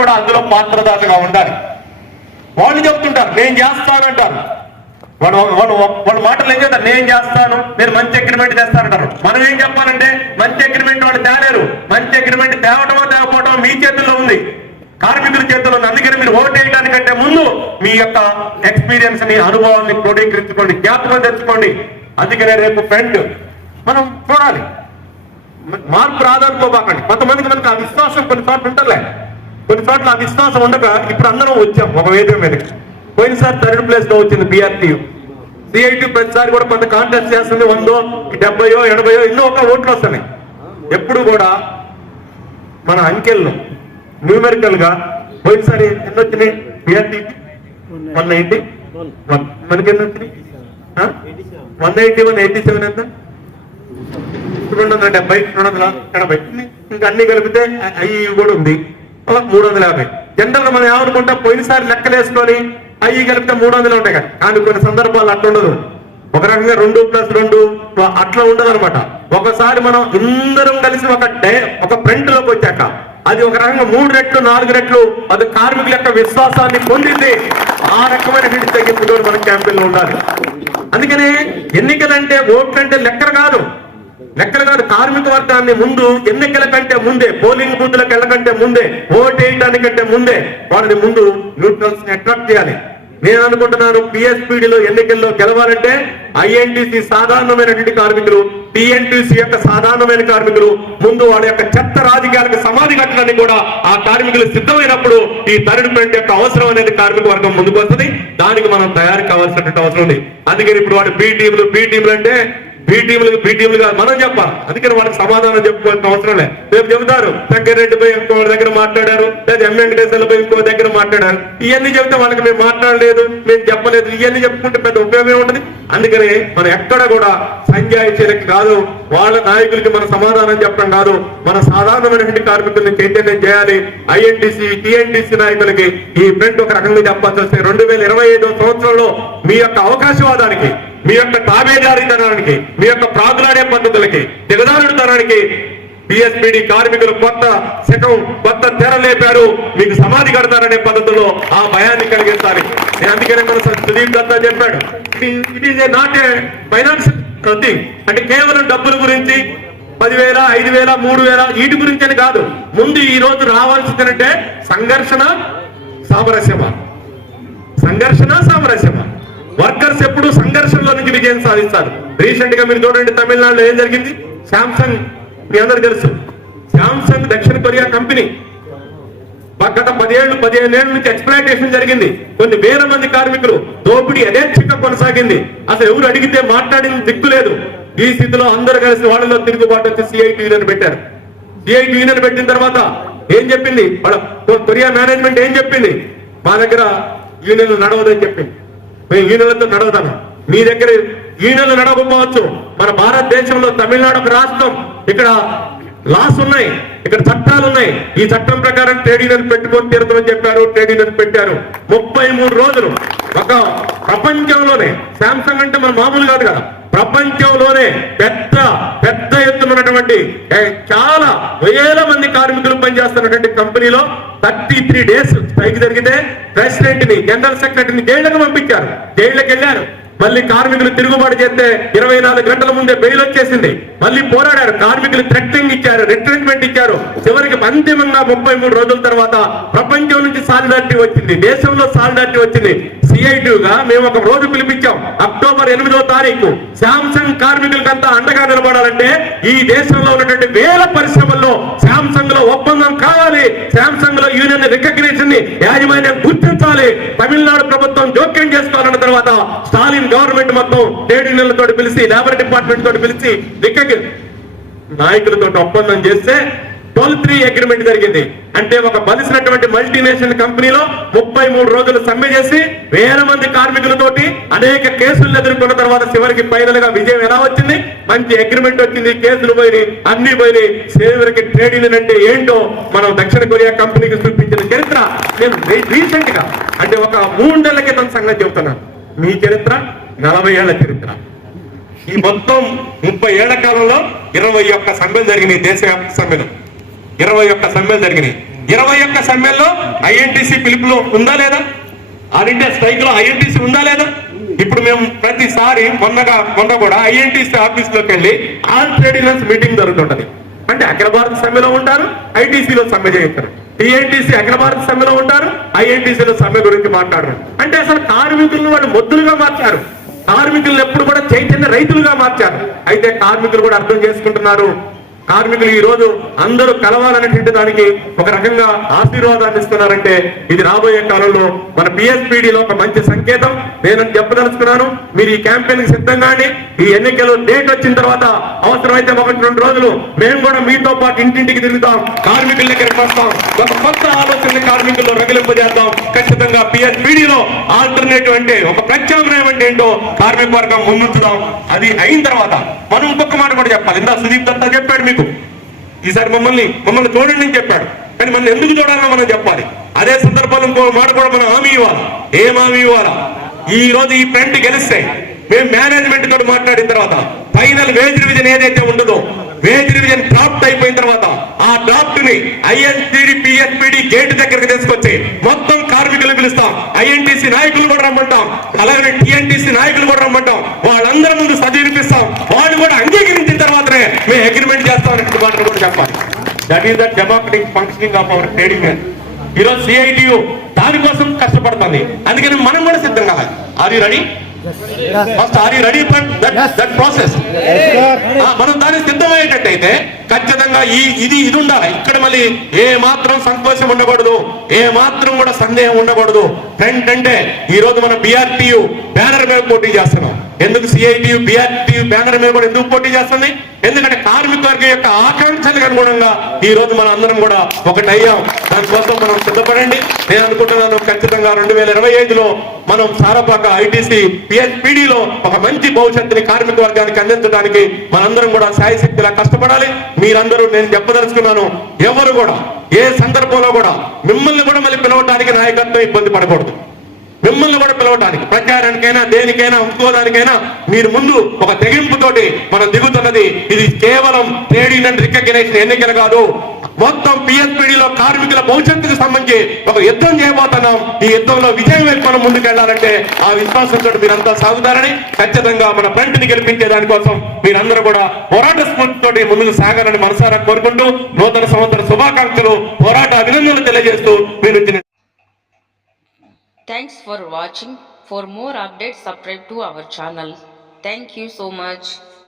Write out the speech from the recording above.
కూడా అందులో పాత్రదారులుగా ఉండాలి. వాళ్ళు చెప్తుంటారు నేను చేస్తానంటారు వాడు వాడు వాళ్ళు మాటలు ఏం చేస్తారు నేను చేస్తాను మీరు మంచి అగ్రిమెంట్ చేస్తానంటారు మనం ఏం చెప్పాలంటే మంచి అగ్రిమెంట్ వాళ్ళు తేలేరు. మంచి అగ్రిమెంట్ తేవటమో తేకపోవటమో మీ చేతుల్లో ఉంది. కార్మికుల చేతుల్లో ఉంది. అందుకని మీరు ఓట్ వేయడానికంటే ముందు మీ యొక్క ఎక్స్పీరియన్స్ని అనుభవాన్ని క్రోడీకరించుకోండి జ్ఞాపకం తెచ్చుకోండి. అందుకనే రేపు ఫ్రెండ్ మనం చూడాలి. మార్పు రాదనుకోబాకండి. కొంతమందికి మనకు ఆ విశ్వాసం కొన్నిసార్లు ఉంటలే కొన్ని చోట్ల ఆ విశ్వాసం ఉండక ఇప్పుడు అందరం వచ్చాం ఒక వేదిక మీదకి. పోయినసారి థర్డ్ ప్లేస్లో వచ్చింది బీఆర్టీ సిఐటి ప్రతిసారి కూడా కొంత కాంటెస్ట్ చేస్తుంది వందో డెబ్బయో ఎనభయో ఎన్నో ఒక ఓట్లు వస్తున్నాయి. ఎప్పుడు కూడా మన అంకెల్లో న్యూమెరికల్గా పోయినసారి ఎన్ని వచ్చినాయి? బీఆర్టీ వన్ నైన్టీ వన్ మనకి ఎన్ని వచ్చినాయి? One eighty one eighty seven ఎంత? రెండు వందల డెబ్బై రెండు వందల ఎనభై. ఇంకా అన్ని కలిపితే అవి కూడా ఉంది. మూడు వందల యాభై. జనరల్ మనం ఏమనుకుంటాం? పోయినసారి లెక్కలేసుకొని అవి కలిపితే మూడు వందలు ఉంటాయి కదా. కానీ కొన్ని సందర్భాలు అట్లా ఉండదు. ఒక రకంగా రెండు ప్లస్ రెండు అట్లా ఉండదు అనమాట ఒకసారి మనం అందరం కలిసి ఒక ఒక ఫ్రంట్లోకి వచ్చాక అది ఒక రకంగా మూడు రెట్లు నాలుగు రెట్లు అది కార్మికుల యొక్క విశ్వాసాన్ని పొందింది ఆ రకమైన హిట్ తగ్గింపుతో మనం క్యాంపెయిన్లో ఉండాలి. అందుకనే ఎన్నికలంటే ఓట్లంటే లెక్క లెక్కలు కాదు కార్మిక వర్గాన్ని ముందు ఎన్నికల కంటే ముందే పోలింగ్ బూత్లకు వెళ్ళకంటే ముందే ఓట్ వేయడానికంటే ముందే వారిని ముందు న్యూట్రల్స్ని అట్రాక్ట్ చేయాలి. నేను అనుకుంటున్నాను పిఎస్పీడీలో ఎన్నికల్లో గెలవాలంటే ఐఎన్టీసీ సాధారణమైనటువంటి కార్మికులు టిఎన్టీసీ యొక్క సాధారణమైన కార్మికులు ముందు వాడి యొక్క చెత్త రాజకీయాలకు సమాధి కట్టడానికి కూడా ఆ కార్మికులు సిద్ధమైనప్పుడు ఈ థర్డ్ ఫ్రంట్ యొక్క అవసరం అనేది కార్మిక వర్గం ముందుకు వస్తుంది. దానికి మనం తయారు కావాల్సినటువంటి అవసరం ఉంది. అందుకని ఇప్పుడు వాడు బి టీంలు బి టీంలు అంటే బి టీంలు బి కాదు. మనం చెప్పాలి అందుకని వాళ్ళకి సమాధానం చెప్పుకోవాల్సిన అవసరం లేదు. రేపు చెబుతారు. దగ్గరెడ్డి పోయి ఇంకో దగ్గర మాట్లాడారు. లేదా ఎం వెంకటేశ్వర్లు పోయి ఇంకో దగ్గర మాట్లాడారు. ఇవన్నీ చెబితే వాళ్ళకి మేము మాట్లాడలేదు మేము చెప్పలేదు. ఇవన్నీ చెప్పుకుంటే పెద్ద ఉపయోగం ఉంటుంది అందుకని మనం ఎక్కడ కూడా సంజాయి చర్యకి కాదు వాళ్ళ నాయకులకి మన సమాధానం చెప్పడం కాదు. మన సాధారణమైనటువంటి కార్మికుల్ని చైతన్యం చేయాలి. ఐఎన్టీసీ టిఎన్టీసీ నాయకులకి ఈ ఫ్రంట్ ఒక రకంగా చెప్పాల్సి వస్తే రెండు వేల ఇరవై సంవత్సరంలో మీ యొక్క అవకాశవాదానికి మీ యొక్క తాబేదారీతనానికి మీ యొక్క ప్రాగులాడే పద్ధతులకి దిగదారుడుతనానికి పిఎస్పిడి కార్మికులు కొత్త శకం కొత్త తెర లేపారు. మీకు సమాధి కడతారనే పద్ధతిలో ఆ భయాన్ని కలిగిస్తారు. నేను అందుకనే మన సుదీప్ దత్తా చెప్పాడు. It is a not a finance thing అంటే కేవలం డబ్బుల గురించి పదివేల ఐదు వేల మూడు వేల వీటి గురించి అని కాదు. ముందు ఈ రోజు రావాల్సిందంటే సంఘర్షణ సామరస్యమా. సంఘర్షణ సామరస్యమా. వర్కర్స్ ఎప్పుడు సంఘర్షణలో నుంచి విజయం సాధిస్తారు. రీసెంట్గా మీరు చూడండి తమిళనాడులో ఏం జరిగింది? శాంసంగ్ మీ అందరు తెలుసు. శాంసంగ్ దక్షిణ కొరియా కంపెనీ. గత పదిహేళ్ళు పదిహేను ఏళ్ళ నుంచి ఎక్స్ప్లాయిటేషన్ జరిగింది. కొన్ని వేల మంది కార్మికులు దోపిడీ యథేచ్ఛగా కొనసాగింది. అసలు ఎవరు అడిగితే మాట్లాడిన దిక్కు లేదు. ఈ స్థితిలో అందరూ కలిసి వాళ్ళలో తిరుగుబాటు వచ్చి సిఐటి యూనియన్ పెట్టారు. సిఐటి యూనియన్ పెట్టిన తర్వాత ఏం చెప్పింది? వాళ్ళ కొరియా మేనేజ్మెంట్ ఏం చెప్పింది? మా దగ్గర యూనియన్ నడవదని చెప్పింది. మేము యూనియన్లతో నడవదాము మీ దగ్గర ఈనలు నడవకపోవచ్చు. మన భారతదేశంలో తమిళనాడు ఒక రాష్ట్రం. ఇక్కడ లాస్ ఉన్నాయి. ఇక్కడ చట్టాలు ఉన్నాయి. ఈ చట్టం ప్రకారం ట్రేడ్ యూనియన్ పెట్టుకొని తీరుతామని చెప్పారు. ట్రేడ్ యూనియన్ పెట్టారు. ముప్పై మూడు రోజులు. ఒక ప్రపంచంలోనే శాంసంగ్ అంటే మన మామూలు కాదు కదా. ప్రపంచంలోనే పెద్ద ఉన్నటువంటి చాలా వేల మంది కార్మికులు పనిచేస్తున్నటువంటి కంపెనీలో థర్టీ త్రీ డేస్ స్ట్రైక్ జరిగితే ప్రెసిడెంట్ని జనరల్ సెక్రటరీని జైళ్ళకు పంపించారు. జైళ్ళకి వెళ్ళారు మళ్ళీ కార్మికులు తిరుగుబాటు చేస్తే ఇరవై నాలుగు గంటల ముందే బెయిల్ వచ్చేసింది. మళ్ళీ పోరాడారు. కార్మికులు థ్రెట్నింగ్ ఇచ్చారు రిట్రీట్మెంట్ ఇచ్చారు. చివరికి అంతిమంగా ముప్పై మూడు రోజుల తర్వాత ప్రపంచం నుంచి సాలిడారిటీ వచ్చింది. దేశంలో సాలిడారిటీ వచ్చింది. సిఐటిగా మేము ఒక రోజు పిలిపించాం. అక్టోబర్ ఎనిమిదో తారీఖు శాంసంగ్ కార్మికులకంతా అండగా నిలబడాలంటే ఈ దేశంలో ఉన్నటువంటి వేల పరిశ్రమల్లో శాంసంగ్లో ఒప్పందం కావాలి. శాంసంగ్లో యూనియన్ రికగ్నేషన్ని యాజమాన్యం గుర్తించాలి. తమిళనాడు ప్రభుత్వం జోక్యం చేసుకోవాలన్న తర్వాత స్టాలిన్ గవర్నమెంట్ మొత్తం ట్రేడ్ యూనియన్లతో పిలిచి లేబర్ డిపార్ట్మెంట్ తోటి పిలిచి దిక్కకి నాయకులతో ఒప్పందం చేస్తే టోల్ త్రీ అగ్రిమెంట్ జరిగింది. అంటే ఒక బలిసినటువంటి మల్టీనేషనల్ కంపెనీలో ముప్పై మూడు రోజులు సమ్మె చేసి వేల మంది కార్మికులతోటి అనేక కేసులు ఎదుర్కొన్న తర్వాత చివరికి ఫైనల్గా విజయం ఎలా వచ్చింది? మంచి అగ్రిమెంట్ వచ్చింది. కేసులు పోయి అన్ని పోయి చివరికి ట్రేడ్ యూనియన్ అంటే ఏంటో మనం దక్షిణ కొరియా కంపెనీకి చూపించిన చరిత్ర నేను రీసెంట్గా అంటే ఒక మూడు నెలల క్రితం సంగతి చెబుతున్నాను మీ చరిత్ర నలభై ఏళ్ళ చరిత్ర. ఈ మొత్తం ముప్పై ఏళ్ళ కాలంలో ఇరవై ఒక్క సమ్మెలు జరిగినాయి దేశవ్యాప్త సమ్మెలు. ఇరవై ఒక్క సమ్మెలు జరిగినాయి. ఇరవై ఒక్క సమ్మెల్లో ఐఎన్టీసీ పిలుపులో ఉందా లేదా? ఆల్ ఇండియా స్ట్రైక్లో ఐఎన్టీసీ ఉందా లేదా? ఇప్పుడు మేము ప్రతిసారి మొన్నగా మొన్న కూడా ఐఎన్టీసీ ఆఫీస్లోకి వెళ్ళి ఆల్ ట్రేడ్ యూనియన్స్ మీటింగ్ జరుగుతుంటది. అంటే అఖిల భారత సమ్మెలో ఉంటారు ఐటీసీలో సమ్మె చేస్తారు టీఎన్టీసీ అఖిల భారత సమ్మెలో ఉంటారు ఐఎన్టీసీలో సమ్మె గురించి మాట్లాడరు. అంటే అసలు కార్మికులను వాళ్ళు మొద్దులుగా మార్చారు. కార్మికులను ఎప్పుడు కూడా చైతన్య రైతులుగా మార్చారు. అయితే కార్మికులు కూడా అర్థం చేసుకుంటున్నారు కార్మికులు ఈ రోజు అందరూ కలవాలనేటువంటి దానికి ఒక రకంగా ఆశీర్వాదాన్ని ఇస్తున్నారంటే ఇది రాబోయే కాలంలో మన పిఎస్పీడీలో ఒక మంచి సంకేతం. నేను చెప్పదలుచుకున్నాను. మీరు ఈ క్యాంపెయిన్ సిద్ధంగానే ఈ ఎన్నికలు డేట్ వచ్చిన తర్వాత అవసరమైతే ఒకటి రెండు రోజులు మేము కూడా మీతో పాటు ఇంటింటికి తిరుగుతాం. కార్మికుల దగ్గరికి వస్తాం. ఒక కొత్త ఆలోచన కార్మికుల్లో రగిలింపజేద్దాం. ఖచ్చితంగా పిఎస్పీడీలో ఆల్టర్నేటివ్ అంటే ఒక ప్రత్యామ్నాయం అంటే ఏంటో కార్మిక వర్గం ముందుంచుదాం అది అయిన తర్వాత మనం ఇంకొక కూడా చెప్పాలి. ఇందా సుదీప్ దత్తా చెప్పాడు మీకు. ఈసారి మమ్మల్ని మమ్మల్ని చూడండి అని చెప్పాడు. కానీ మనం ఎందుకు చూడాలో మనం చెప్పాలి. అదే సందర్భంలో ఇంకో మాట కూడా మనం హామీ ఇవ్వాలి. ఏం హామీ ఇవ్వాలా? ఈ రోజు ఈ ఫ్రంట్ గెలిస్తే మేము మేనేజ్మెంట్ తోటి మాట్లాడిన తర్వాత ఫైనల్ వేజ్ రివిజన్ ఏదైతే ఉండదో వేజ్ రివిజన్ డ్రాఫ్ట్ అయిపోయిన తర్వాత ఆ డ్రాఫ్ట్ని ఐఎన్సిడి పిఎస్పిడి గేట్ దగ్గరకు తీసుకొచ్చి మొత్తం కార్మికులు పిలుస్తాం. ఐఎన్టీసీ నాయకులు కూడా రమ్మంటాం. అలాగే టిఎన్టీసీ నాయకులు కూడా రమ్మంటాం. వాళ్ళందరి ముందు చదివినిపిస్తాం వాళ్ళు కూడా అంగీకరించిన తర్వాతనే మేము అగ్రిమెంట్ చేస్తామని మాటలు కూడా చెప్పాలి. That is the democratic functioning of our trading ఈ రోజు సిఐటియు దానికోసం కష్టపడుతుంది. అందుకని మనం కూడా సిద్ధం కావాలి. Are you ready first are you ready for that that process మనం దానికి సిద్ధమయ్యేటట్టయితే ఖచ్చితంగా ఈ ఇది ఇది ఉండాలి. ఇక్కడ మళ్ళీ ఏ మాత్రం సంకోచం ఉండకూడదు. ఏ మాత్రం కూడా సందేహం ఉండకూడదు. ఫ్రెండ్ అంటే ఈ రోజు మన బిఆర్టీయు బ్యానర్ మీద పోటీ చేస్తున్నాం. ఎందుకు సిఐటియు బిఆర్టీయు బ్యానర్ మీద కూడా ఎందుకు పోటీ చేస్తుంది? ఎందుకంటే కార్మిక వర్గం యొక్క ఆకాంక్షలకు అనుగుణంగా ఈ రోజు మనం అందరం కూడా ఒకటయ్యాం. దానికోసం మనం సిద్ధపడండి. నేను అనుకుంటున్నాను ఖచ్చితంగా రెండు వేల ఇరవై ఐదులో మనం సారపాక ఐటీసీ పిఎస్పిడిలో ఒక మంచి భవిష్యత్తుని కార్మిక వర్గానికి అందించడానికి మనందరం కూడా శాయశక్తిలా కష్టపడాలి. మీరందరూ నేను చెప్పదలుచుకున్నాను ఎవరు కూడా ఏ సందర్భంలో కూడా మిమ్మల్ని కూడా మళ్ళీ పిలవడానికి నాయకత్వం ఇబ్బంది పడకూడదు. మిమ్మల్ని కూడా పిలవడానికి ప్రచారానికైనా దేనికైనా ఇంకోదానికైనా మీరు ముందు ఒక తెగింపుతోటి మనం దిగుతున్నది ఇది కేవలం ట్రేడ్ యూనియన్ రికగ్నేషన్ ఎన్నికలు కాదు. మొత్తం పిఎస్పిడిలో కార్మికుల భవిష్యత్తుకు సంబంధించి ఒక యుద్ధం చేయబోతున్నాం. ఈ యుద్ధంలో విజయం వేసుకొని ముందుకెళ్ళాలంటే ముందుకు వెళ్ళాలంటే ఆ విశ్వాసంతో మీరంతా సాగుతారని ఖచ్చితంగా మన ఫ్రంట్ని గెలిపించే దానికోసం మీరందరూ కూడా పోరాట స్ఫూర్తితోటి ముందుకు సాగాలని మనసారా కోరుకుంటూ నూతన సంవత్సర శుభాకాంక్షలు పోరాట అభినందనలు తెలియజేస్తూ మీరు thanks for watching for more update updates, to our our thank you so much.